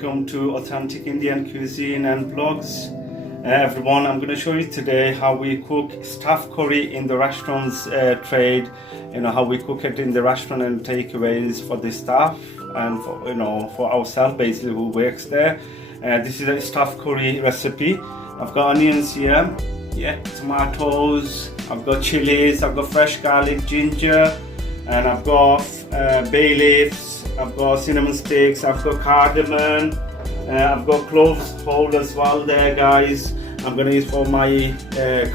welcome to Authentic Indian Cuisine and Vlogs. Everyone, I'm going to show you today how we cook stuffed curry in the restaurants trade. You know, how we cook it in the restaurant and takeaways for the staff and for, for ourselves basically who works there. This is a stuffed curry recipe. I've got onions here, tomatoes, I've got chilies, I've got fresh garlic, ginger, and I've got bay leaves, I've got cinnamon sticks, I've got cardamom, I've got cloves whole as well there, guys. I'm gonna use for my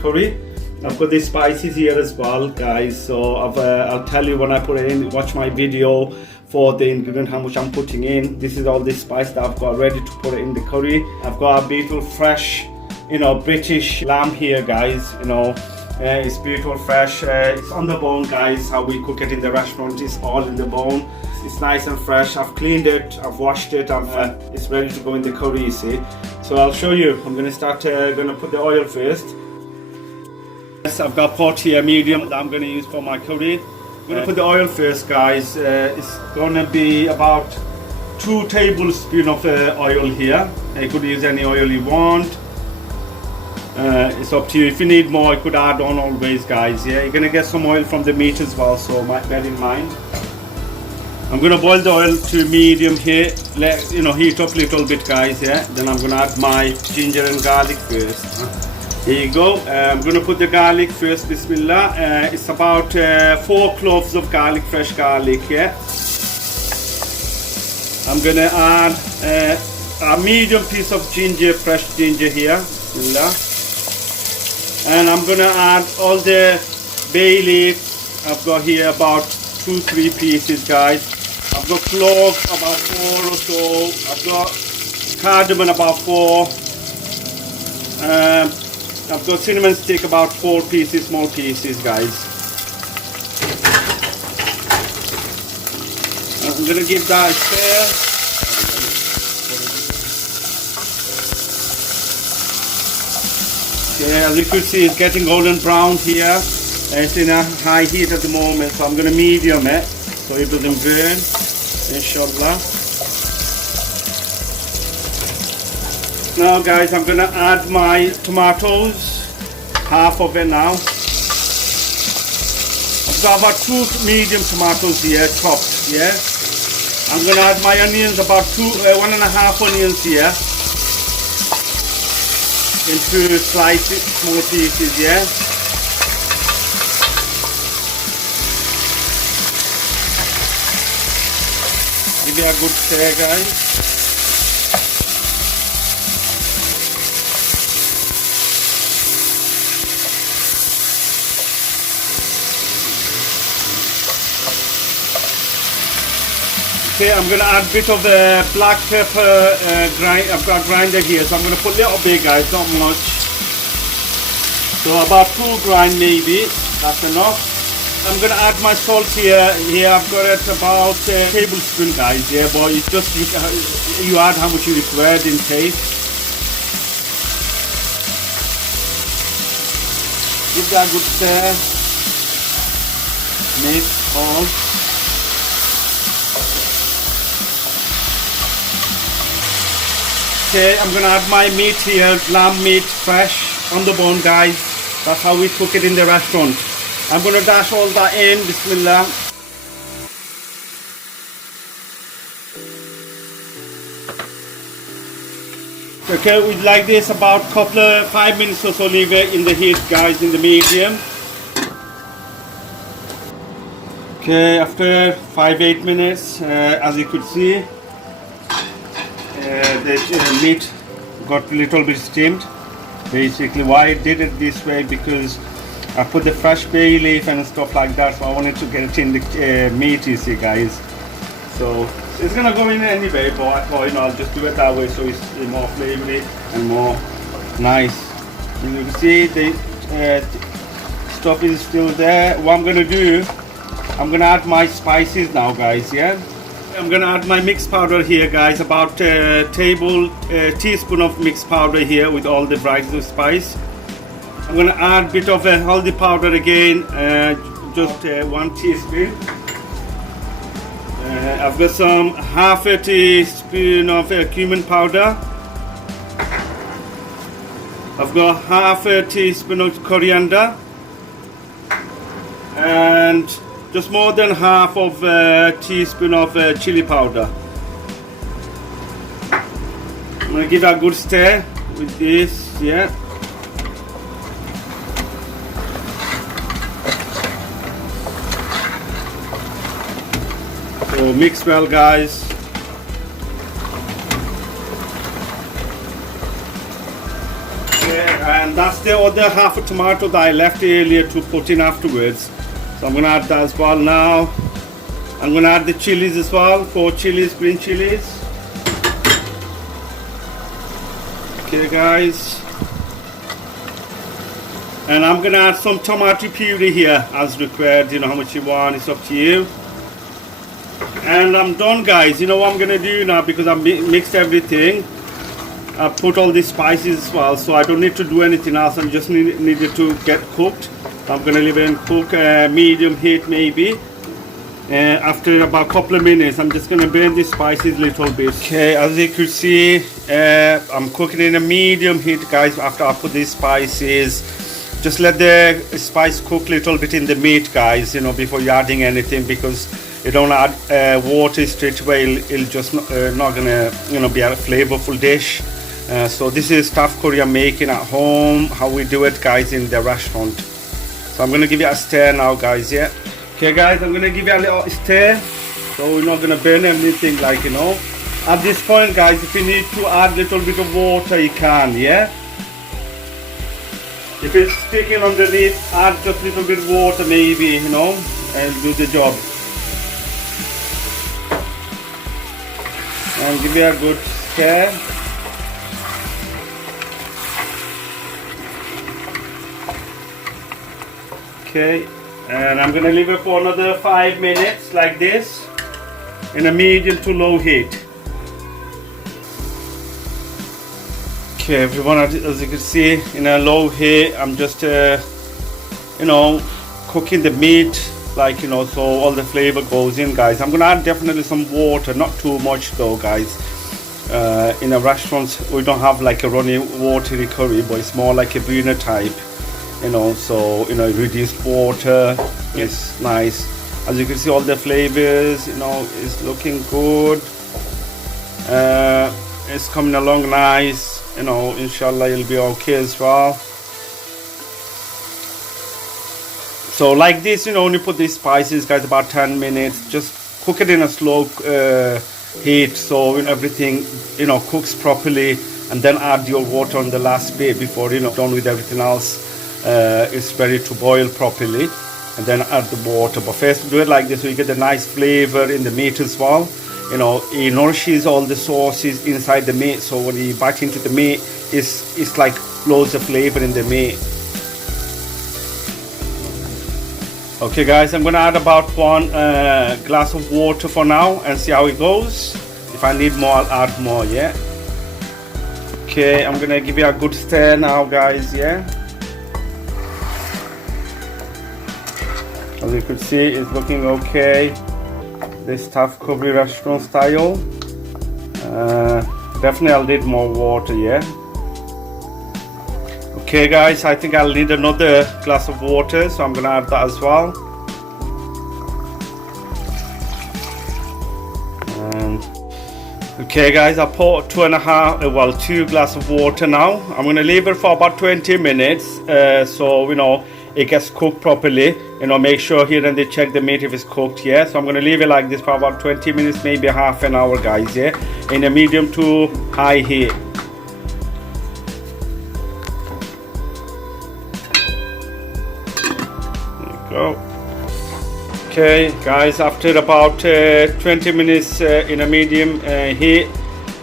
curry. I've got these spices here as well, guys. So I'll tell you when I put it in. Watch my video for the ingredient, how much I'm putting in. This is all the spice that I've got ready to put it in the curry. I've got a beautiful fresh, British lamb here, guys. It's beautiful, fresh. It's on the bone, guys. How we cook it in the restaurant is all in the bone. It's nice and fresh. I've cleaned it, I've washed it, it's ready to go in the curry, you see. So I'll show you. I'm gonna start, gonna put the oil first. Yes, I've got pot here, medium, that I'm gonna use for my curry. I'm gonna put the oil first, guys. It's gonna be about 2 tablespoons of oil here. You could use any oil you want. It's up to you. If you need more, you could add on always, guys. Yeah, you're gonna get some oil from the meat as well, so bear in mind. I'm gonna boil the oil to medium here. Heat up a little bit, guys. Yeah. Then I'm gonna add my ginger and garlic first. Here you go. I'm gonna put the garlic first. Bismillah. It's about 4 cloves of garlic, fresh garlic. Yeah. I'm gonna add a medium piece of ginger, fresh ginger here. Bismillah. And I'm gonna add all the bay leaves. I've got here about 2-3 pieces, guys. I've got cloves about 4 or so. I've got cardamom about 4. I've got cinnamon stick about 4 pieces, small pieces, guys. I'm gonna give that a stir. Okay, as you can see, it's getting golden brown here. It's in a high heat at the moment, so I'm gonna medium it so it doesn't burn, inshallah. Now, guys, I'm gonna add my tomatoes, half of it now. I've got about 2 medium tomatoes here, chopped. Yeah. I'm gonna add my onions, about 1.5 onions here, into slices, small pieces. Yeah. Give it a good stir, guys. Okay, I'm gonna add a bit of the black pepper grind. I've got grinder here, so I'm gonna put a little bit, guys, not much. So about 2 grind maybe, that's enough. I'm gonna add my salt here. Here I've got it about a tablespoon, guys. Yeah, but it's just you add how much you require in taste. Give that a good stir. Mix all. Okay, I'm gonna add my meat here, lamb meat, fresh on the bone, guys. That's how we cook it in the restaurant. I'm going to dash all that in, bismillah. Okay, we like this about 5 minutes or so, leave it in the heat, guys, in the medium. Okay, after 5-8 minutes, as you could see, the meat got a little bit steamed. Basically, why I did it this way, because I put the fresh bay leaf and stuff like that, so I wanted to get it in the meat, you see, guys. So it's gonna go in anyway, but I thought, I'll just do it that way so it's more flavory and more nice. And you can see the stuff is still there. What I'm gonna do, I'm gonna add my spices now, guys. Yeah, I'm gonna add my mixed powder here, guys. About a teaspoon of mixed powder here with all the varieties of spice. I'm going to add a bit of haldi powder again, just 1 teaspoon. I've got some half a teaspoon teaspoon of cumin powder. I've got half a teaspoon of coriander. And just more than half of a teaspoon of chili powder. I'm going to give it a good stir with this, yeah. So mix well, guys. Okay, and that's the other half a tomato that I left earlier to put in afterwards. So I'm going to add that as well now. I'm going to add the chilies as well, 4 chilies, green chilies. Okay guys. And I'm going to add some tomato puree here as required, you know how much you want, it's up to you. And I'm done guys. You know what I'm going to do now, because I've mixed everything. I put all the spices as well, so I don't need to do anything else. I just needed to get cooked. I'm going to leave it and cook medium heat maybe. After about a couple of minutes, I'm just going to burn the spices a little bit. Okay, as you can see, I'm cooking in a medium heat, guys. After I put these spices, just let the spice cook a little bit in the meat, guys, you know, before you're adding anything, because you don't add water straight away. It'll just not going to, you know, be a flavorful dish. So this is stuffed curry I'm making at home, how we do it, guys, in the restaurant. So I'm going to give it a stir now, guys, yeah. Okay, guys, I'm going to give it a little stir, so we're not going to burn anything, like, you know. At this point, guys, if you need to add a little bit of water, you can, yeah. If it's sticking underneath, add just a little bit of water, maybe, you know, and do the job. And give it a good stir. Okay, and I'm going to leave it for another 5 minutes like this in a medium to low heat. Okay everyone, as you can see, in a low heat, I'm just you know, cooking the meat, like, you know, so all the flavor goes in, guys. I'm going to add definitely some water, not too much though, guys. In a restaurant we don't have like a running watery curry, but it's more like a Bhuna type. You know, so, you know, reduced water is nice. As you can see, all the flavors, you know, is looking good. It's coming along nice. You know, inshallah it'll be okay as well. So like this, you know, when you put these spices, guys, about 10 minutes, just cook it in a slow heat, so, you know, everything, you know, cooks properly, and then add your water on the last bit before, you know, done with everything else. It's ready to boil properly, and then add the water. But first do it like this, so you get a nice flavor in the meat as well. You know, it nourishes all the sauces inside the meat, so when you bite into the meat, it's like loads of flavor in the meat. Okay guys, I'm gonna add about 1 glass of water for now and see how it goes. If I need more, I'll add more, yeah. Okay, I'm gonna give it a good stir now, guys, yeah. As you can see, it's looking okay. This stuffed curry restaurant style. Definitely I'll need more water, yeah. Okay guys, I think I'll need another glass of water, so I'm gonna add that as well. Okay guys, I put 2 glasses of water now. I'm gonna leave it for about 20 minutes, so, you know, it gets cooked properly. You know, make sure here and there check the meat if it's cooked, yeah. So I'm gonna leave it like this for about 20 minutes, maybe half an hour, guys, yeah, in a medium to high heat. There you go. Okay guys, after about 20 minutes in a medium heat,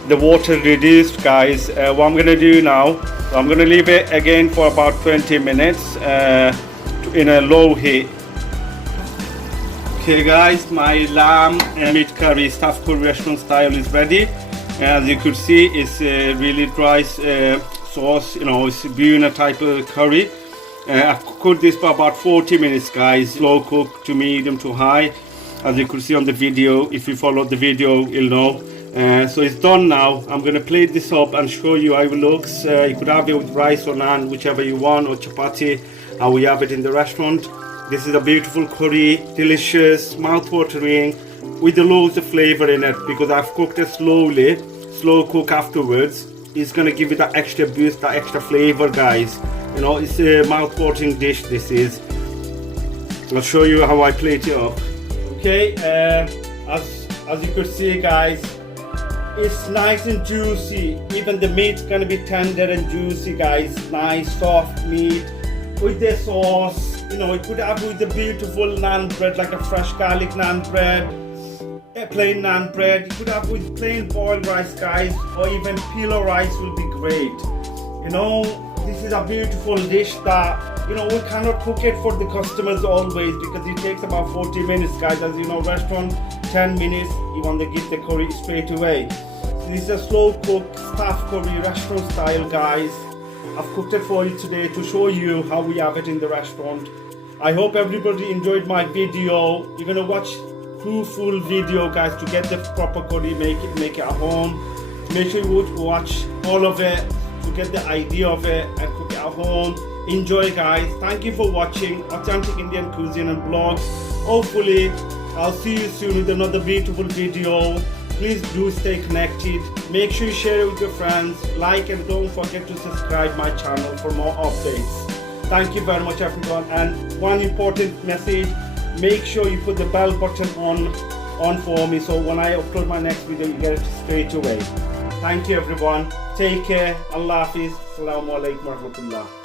the water reduced, guys. What I'm gonna do now, so I'm gonna leave it again for about 20 minutes in a low heat. Okay guys, my lamb meat curry, stuffed curry restaurant style, is ready. As you could see, it's a really dry sauce, you know, it's Bhuna type of curry. I've cooked this for about 40 minutes, guys. Slow cook to medium to high. As you could see on the video, if you follow the video, you'll know So it's done now. I'm gonna plate this up and show you how it looks. You could have it with rice or naan, whichever you want, or chapati, how we have it in the restaurant. This is a beautiful curry, delicious, mouth-watering, with loads of flavor in it, because I've cooked it slowly, slow cook afterwards. It's gonna give it that extra boost, that extra flavor, guys. You know, it's a mouth-watering dish, this is. I'll show you how I plate it up. Okay, as you could see, guys, it's nice and juicy. Even the meat's gonna be tender and juicy, guys. Nice soft meat with the sauce. You know, you could have with the beautiful naan bread, like a fresh garlic naan bread, a plain naan bread. You could have with plain boiled rice, guys, or even pilaf rice will be great. You know, this is a beautiful dish that, you know, we cannot cook it for the customers always, because it takes about 40 minutes, guys. As you know, restaurant 10 minutes, you want to get the curry straight away. So this is a slow cooked staff curry, restaurant style, guys. I've cooked it for you today to show you how we have it in the restaurant. I hope everybody enjoyed my video. You're gonna watch full video, guys, to get the proper curry, make it at home. Make sure you watch all of it to get the idea of it and cook it at home. Enjoy, guys. Thank you for watching Authentic Indian Cuisine and Vlogs. Hopefully I'll see you soon with another beautiful video. Please do stay connected. Make sure you share it with your friends, like, and don't forget to subscribe my channel for more updates. Thank you very much, everyone. And one important message, make sure you put the bell button on for me, so when I upload my next video, you get it straight away. Thank you, everyone. Take care. Allah Hafiz. Assalamu alaikum wa rahmatullah.